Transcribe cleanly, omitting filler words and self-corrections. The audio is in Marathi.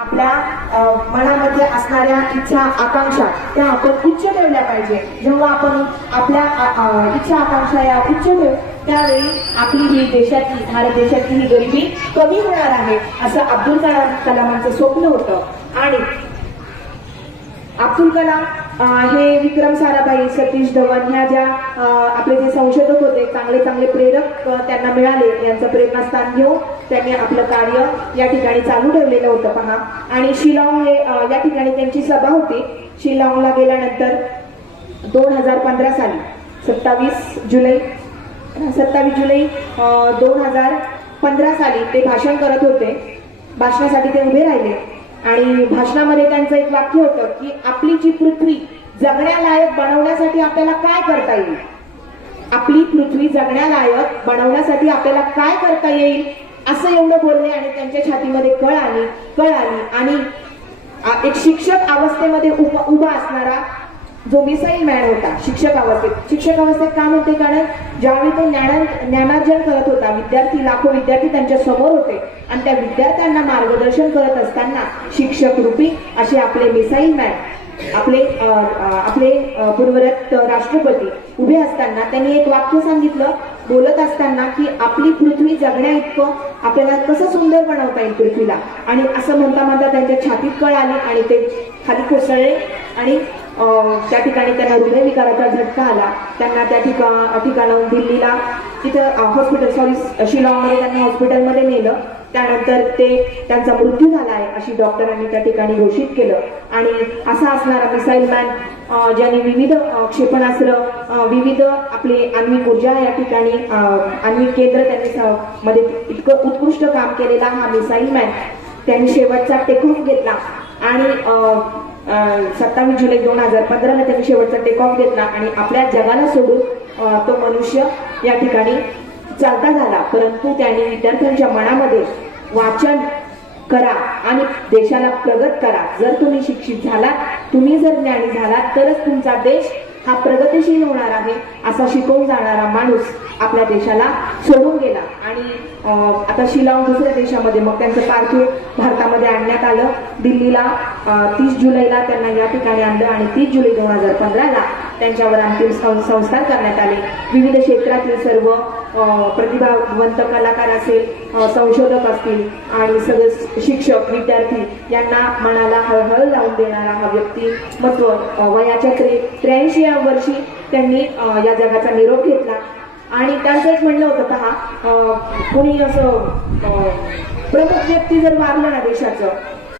आपल्या मनामध्ये असणाऱ्या इच्छा आकांक्षा त्या आपण उच्च ठेवल्या पाहिजे. जेव्हा आपण आपल्या इच्छा आकांक्षा या उच्च ठेवू त्यावेळी आपली ही देशातली भारत देशातली ही गरिबी कमी होणार आहे असं अब्दुल कलामांचं स्वप्न होतं. आणि अब्दुल कलाम हे विक्रम साराभाई, सतीश धवन ह्या ज्या आपले जे संशोधक होते, चांगले चांगले प्रेरक त्यांना मिळाले, यांचं प्रेरणास्थान घेऊन त्यांनी आपलं कार्य या ठिकाणी चालू ठेवलेलं होतं पहा. आणि शिलाँग हे या ठिकाणी त्यांची सभा होती. शिलाँगला गेल्यानंतर 2015 साली 27 जुलै 2015 साली ते भाषण करत होते. भाषणासाठी ते उभे राहिले आणि भाषणामध्ये त्यांचं एक वाक्य होतं की आपली जी पृथ्वी जगण्यालायक बनवण्यासाठी आपल्याला काय करता येईल, आपली पृथ्वी जगण्यालायक बनवण्यासाठी आपल्याला काय करता येईल असं एवढं बोलले. आणि त्यांच्या छातीमध्ये कळ आली आणि एक शिक्षक अवस्थेमध्ये उभा असणारा जो मिसाईल मॅन होता, शिक्षक अवस्थेत काम होते, कारण ज्यावेळी तो ज्ञानार्जन करत होता, लाखो विद्यार्थी त्यांच्या समोर होते आणि त्या विद्यार्थ्यांना मार्गदर्शन करत असताना शिक्षक रूपी असे आपले मिसाईल मॅन, आपले पूर्वरत राष्ट्रपती उभे असताना त्यांनी एक वाक्य सांगितलं बोलत असताना की आपली पृथ्वी जगण्या इतकं आपल्याला कसं सुंदर बनवता येईल पृथ्वीला. आणि असं म्हणता त्यांच्या छातीत कळ आली आणि ते खाली कोसळले आणि त्या ठिकाणी त्यांना हृदयविकाराचा झटका आला. त्यांना त्या ठिकाणाहून दिल्लीला तिथं शिलाँगमध्ये त्यांना हॉस्पिटलमध्ये नेलं. त्यानंतर त्यांचा मृत्यू झाला आहे अशी डॉक्टरांनी त्या ठिकाणी घोषित केलं. आणि असा असणारा मिसाईल मॅन ज्यांनी विविध क्षेपणास्त्र, विविध आपले आण्विक ऊर्जा या ठिकाणी आण्विक केंद्र त्यांनी मध्ये इतकं उत्कृष्ट काम केलेला हा मिसाईल मॅन, त्यांनी शेवटचा टेक ऑफ घेतला आणि 27 जुलै 2015 त्यांनी शेवटचा टेक ऑफ घेतला आणि आपल्या जगाला सोडून तो मनुष्य या ठिकाणी चालता झाला. परंतु त्यांनी विद्यार्थ्यांच्या मनामध्ये वाचन करा आणि देशाला प्रगत करा. जर तुम्ही शिक्षित झालात, तुम्ही जर ज्ञानी झालात तरच तुमचा देश हा प्रगतिशील होणार आहे असा शिकवून जाणारा माणूस आपल्या देशाला सोडून गेला. आणि आता शिलाँग दुसऱ्या देशामध्ये, मग त्यांचं पार्थिव भारतामध्ये आणण्यात आलं. दिल्लीला 30 जुलैला त्यांना या ठिकाणी आणलं आणि 30 जुलै 2015 त्यांच्यावर अंतिम संस्कार करण्यात आले. विविध क्षेत्रातील सर्व प्रतिभावंत कलाकार असेल, संशोधक असतील आणि सगळे शिक्षक, विद्यार्थी यांना मनाला हळहळ लावून देणारा हा व्यक्तिमत्व वयाच्या 83व्या वर्षी त्यांनी या जगाचा निरोप घेतला. आणि त्यांचं एक म्हणलं होतं पहा, कोणी असं प्रमुख व्यक्ती जर वारलं ना देशाचं